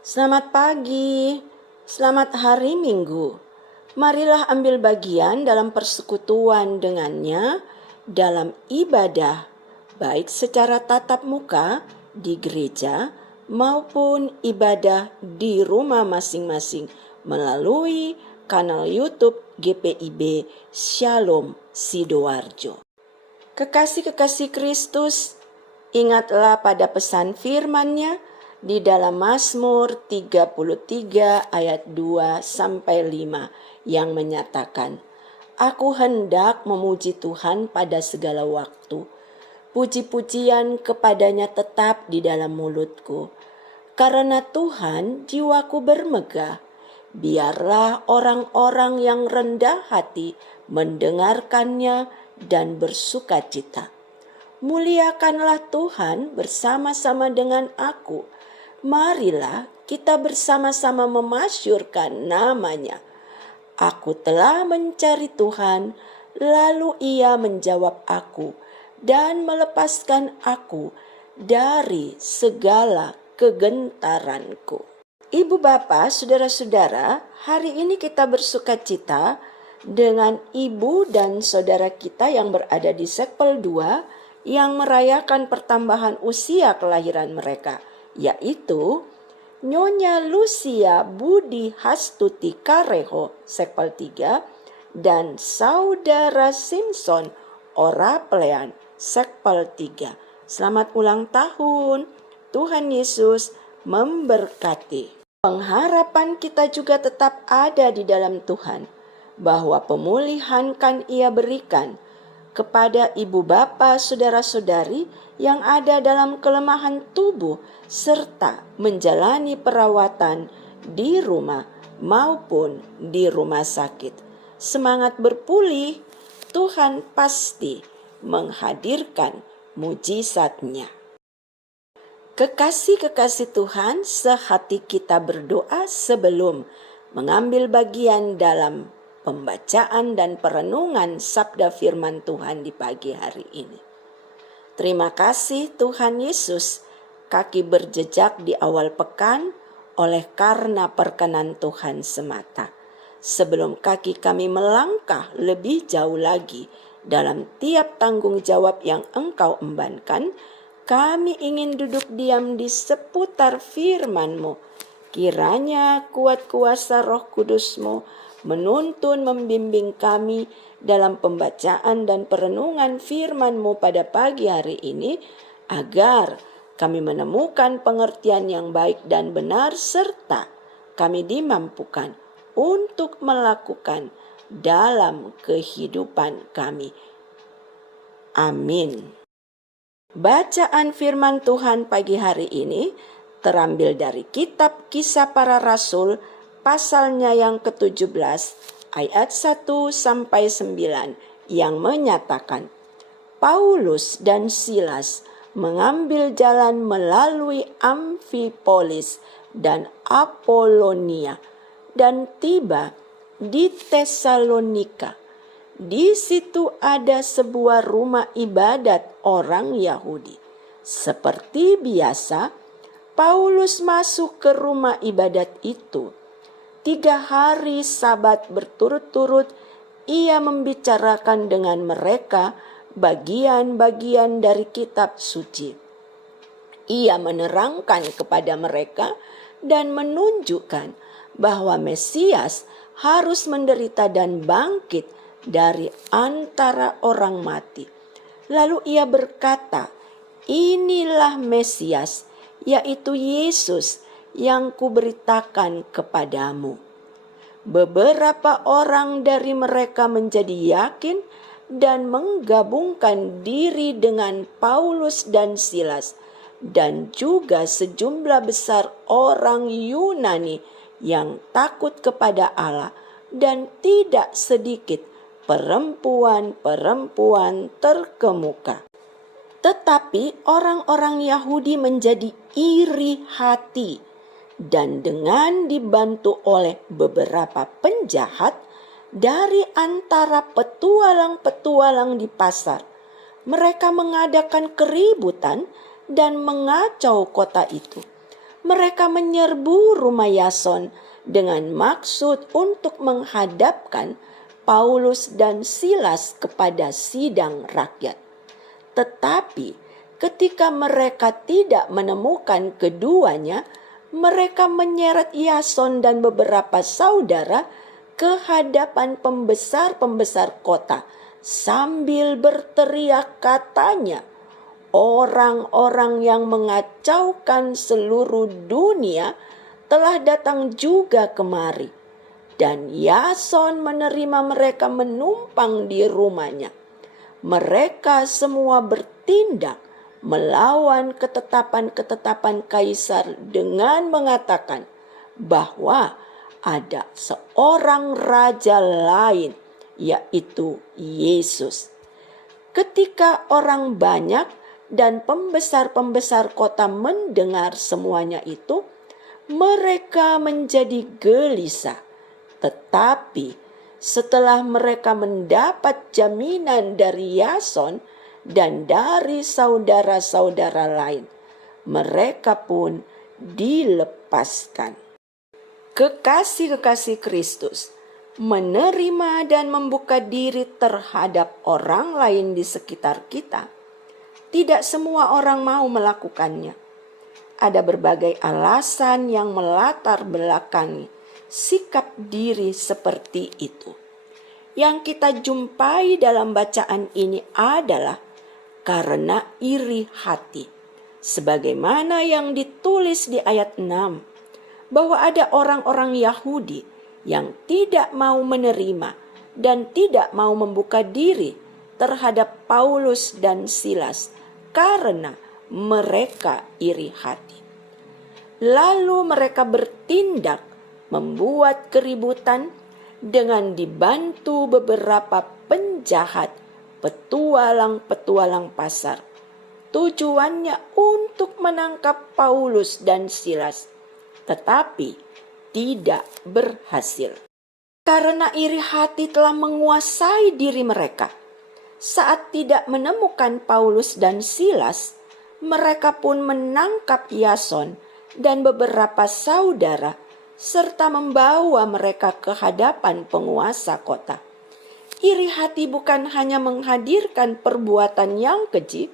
Selamat pagi, selamat hari Minggu. Marilah ambil bagian dalam persekutuan dengannya dalam ibadah, baik secara tatap muka di gereja maupun ibadah di rumah masing-masing melalui kanal YouTube GPIB Shalom Sidoarjo. Kekasih-kekasih Kristus, ingatlah pada pesan firman-Nya di dalam Mazmur 33 ayat 2 sampai 5 yang menyatakan, "Aku hendak memuji Tuhan pada segala waktu. Puji-pujian kepadanya tetap di dalam mulutku. Karena Tuhan jiwaku bermegah. Biarlah orang-orang yang rendah hati mendengarkannya dan bersukacita. Muliakanlah Tuhan bersama-sama dengan aku. Marilah kita bersama-sama memasyurkan nama-Nya. Aku telah mencari Tuhan, lalu Ia menjawab aku dan melepaskan aku dari segala kegentaranku." Ibu bapak, saudara-saudara, hari ini kita bersukacita dengan ibu dan saudara kita yang berada di Sekpel 2 yang merayakan pertambahan usia kelahiran mereka, yaitu Nyonya Lucia Budi Hastuti Kareho Sekpel 3 dan Saudara Simpson Oraplean Sekpel 3. Selamat ulang tahun. Tuhan Yesus memberkati. Pengharapan kita juga tetap ada di dalam Tuhan, bahwa pemulihan kan Ia berikan kepada ibu bapa, saudara-saudari yang ada dalam kelemahan tubuh serta menjalani perawatan di rumah maupun di rumah sakit. Semangat berpulih, Tuhan pasti menghadirkan mujizat-Nya. Kekasih-kekasih Tuhan, sehati kita berdoa sebelum mengambil bagian dalam pembacaan dan perenungan sabda firman Tuhan di pagi hari ini. Terima kasih Tuhan Yesus, kaki berjejak di awal pekan oleh karena perkenan Tuhan semata. Sebelum kaki kami melangkah lebih jauh lagi dalam tiap tanggung jawab yang Engkau embankan, kami ingin duduk diam di seputar firman-Mu. Kiranya kuat kuasa Roh Kudus-Mu menuntun membimbing kami dalam pembacaan dan perenungan firman-Mu pada pagi hari ini, agar kami menemukan pengertian yang baik dan benar serta kami dimampukan untuk melakukan dalam kehidupan kami. Amin. Bacaan firman Tuhan pagi hari ini terambil dari kitab Kisah Para Rasul pasalnya yang ke-17 ayat 1 sampai 9 yang menyatakan, Paulus dan Silas mengambil jalan melalui Amfipolis dan Apolonia dan tiba di Tesalonika. Di situ ada sebuah rumah ibadat orang Yahudi. Seperti biasa, Paulus masuk ke rumah ibadat itu. 3 hari Sabat berturut-turut ia membicarakan dengan mereka bagian-bagian dari kitab suci. Ia menerangkan kepada mereka dan menunjukkan bahwa Mesias harus menderita dan bangkit dari antara orang mati. Lalu ia berkata, "Inilah Mesias, yaitu Yesus yang kuberitakan kepadamu." Beberapa orang dari mereka menjadi yakin dan menggabungkan diri dengan Paulus dan Silas, dan juga sejumlah besar orang Yunani yang takut kepada Allah, dan tidak sedikit perempuan-perempuan terkemuka. Tetapi orang-orang Yahudi menjadi iri hati, dan dengan dibantu oleh beberapa penjahat dari antara petualang-petualang di pasar, mereka mengadakan keributan dan mengacau kota itu. mereka menyerbu rumah Yason dengan maksud untuk menghadapkan Paulus dan Silas kepada sidang rakyat. Tetapi ketika mereka tidak menemukan keduanya, mereka menyeret Yason dan beberapa saudara ke hadapan pembesar-pembesar kota sambil berteriak, katanya, "Orang-orang yang mengacaukan seluruh dunia telah datang juga kemari, dan Yason menerima mereka menumpang di rumahnya. Mereka semua bertindak melawan ketetapan-ketetapan kaisar dengan mengatakan bahwa ada seorang raja lain, yaitu Yesus." Ketika orang banyak dan pembesar-pembesar kota mendengar semuanya itu, mereka menjadi gelisah. Tetapi setelah mereka mendapat jaminan dari Yason dan dari saudara-saudara lain, mereka pun dilepaskan. Kekasih-kekasih Kristus, menerima dan membuka diri terhadap orang lain di sekitar kita, tidak semua orang mau melakukannya. Ada berbagai alasan yang melatar belakangi sikap diri seperti itu. Yang kita jumpai dalam bacaan ini adalah karena iri hati, sebagaimana yang ditulis di ayat 6, bahwa ada orang-orang Yahudi yang tidak mau menerima dan tidak mau membuka diri terhadap Paulus dan Silas karena mereka iri hati. Lalu mereka bertindak membuat keributan dengan dibantu beberapa penjahat, petualang-petualang pasar. Tujuannya untuk menangkap Paulus dan Silas, tetapi tidak berhasil. Karena iri hati telah menguasai diri mereka, saat tidak menemukan Paulus dan Silas, mereka pun menangkap Yason dan beberapa saudara serta membawa mereka ke hadapan penguasa kota. Iri hati bukan hanya menghadirkan perbuatan yang keji,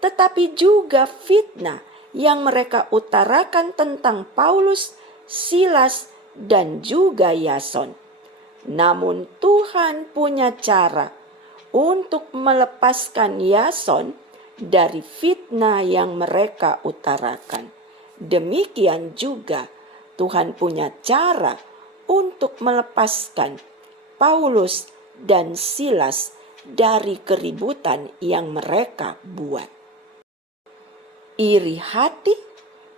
tetapi juga fitnah yang mereka utarakan tentang Paulus, Silas, dan juga Yason. Namun Tuhan punya cara untuk melepaskan Yason dari fitnah yang mereka utarakan. Demikian juga Tuhan punya cara untuk melepaskan Paulus dan Silas dari keributan yang mereka buat. Iri hati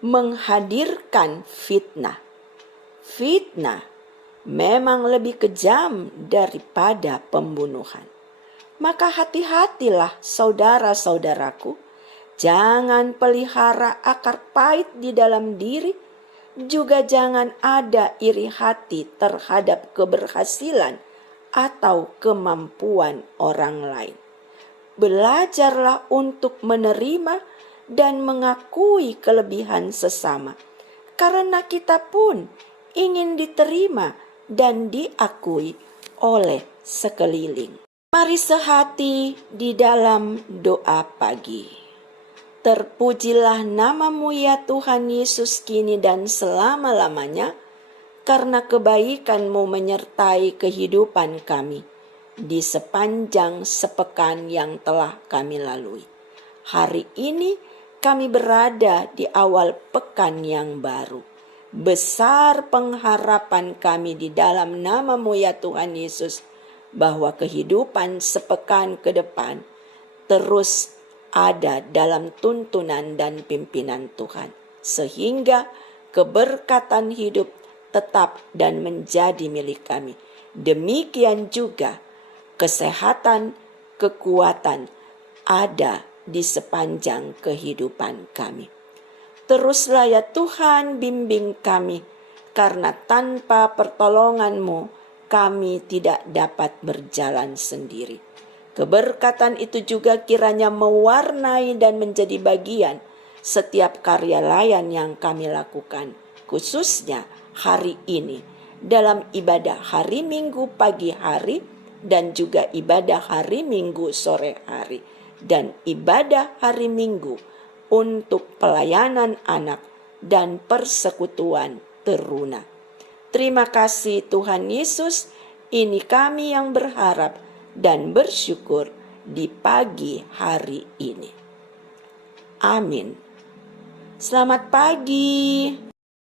menghadirkan fitnah. Fitnah memang lebih kejam daripada pembunuhan. Maka hati-hatilah saudara-saudaraku, jangan pelihara akar pahit di dalam diri, juga jangan ada iri hati terhadap keberhasilan atau kemampuan orang lain. Belajarlah untuk menerima dan mengakui kelebihan sesama, karena kita pun ingin diterima dan diakui oleh sekeliling. Mari sehati di dalam doa pagi. Terpujilah nama-Mu ya Tuhan Yesus kini dan selama-lamanya, karena kebaikan-Mu menyertai kehidupan kami di sepanjang sepekan yang telah kami lalui. Hari ini kami berada di awal pekan yang baru. Besar pengharapan kami di dalam nama-Mu ya Tuhan Yesus, bahwa kehidupan sepekan ke depan terus ada dalam tuntunan dan pimpinan Tuhan, sehingga keberkatan hidup tetap dan menjadi milik kami. Demikian juga kesehatan, kekuatan ada di sepanjang kehidupan kami. Teruslah ya Tuhan bimbing kami, karena tanpa pertolongan-Mu kami tidak dapat berjalan sendiri. Keberkatan itu juga kiranya mewarnai dan menjadi bagian setiap karya layan yang kami lakukan, khususnya hari ini, dalam ibadah hari Minggu pagi hari dan juga ibadah hari Minggu sore hari dan ibadah hari Minggu untuk pelayanan anak dan persekutuan teruna. Terima kasih Tuhan Yesus, ini kami yang berharap dan bersyukur di pagi hari ini. Amin. Selamat pagi.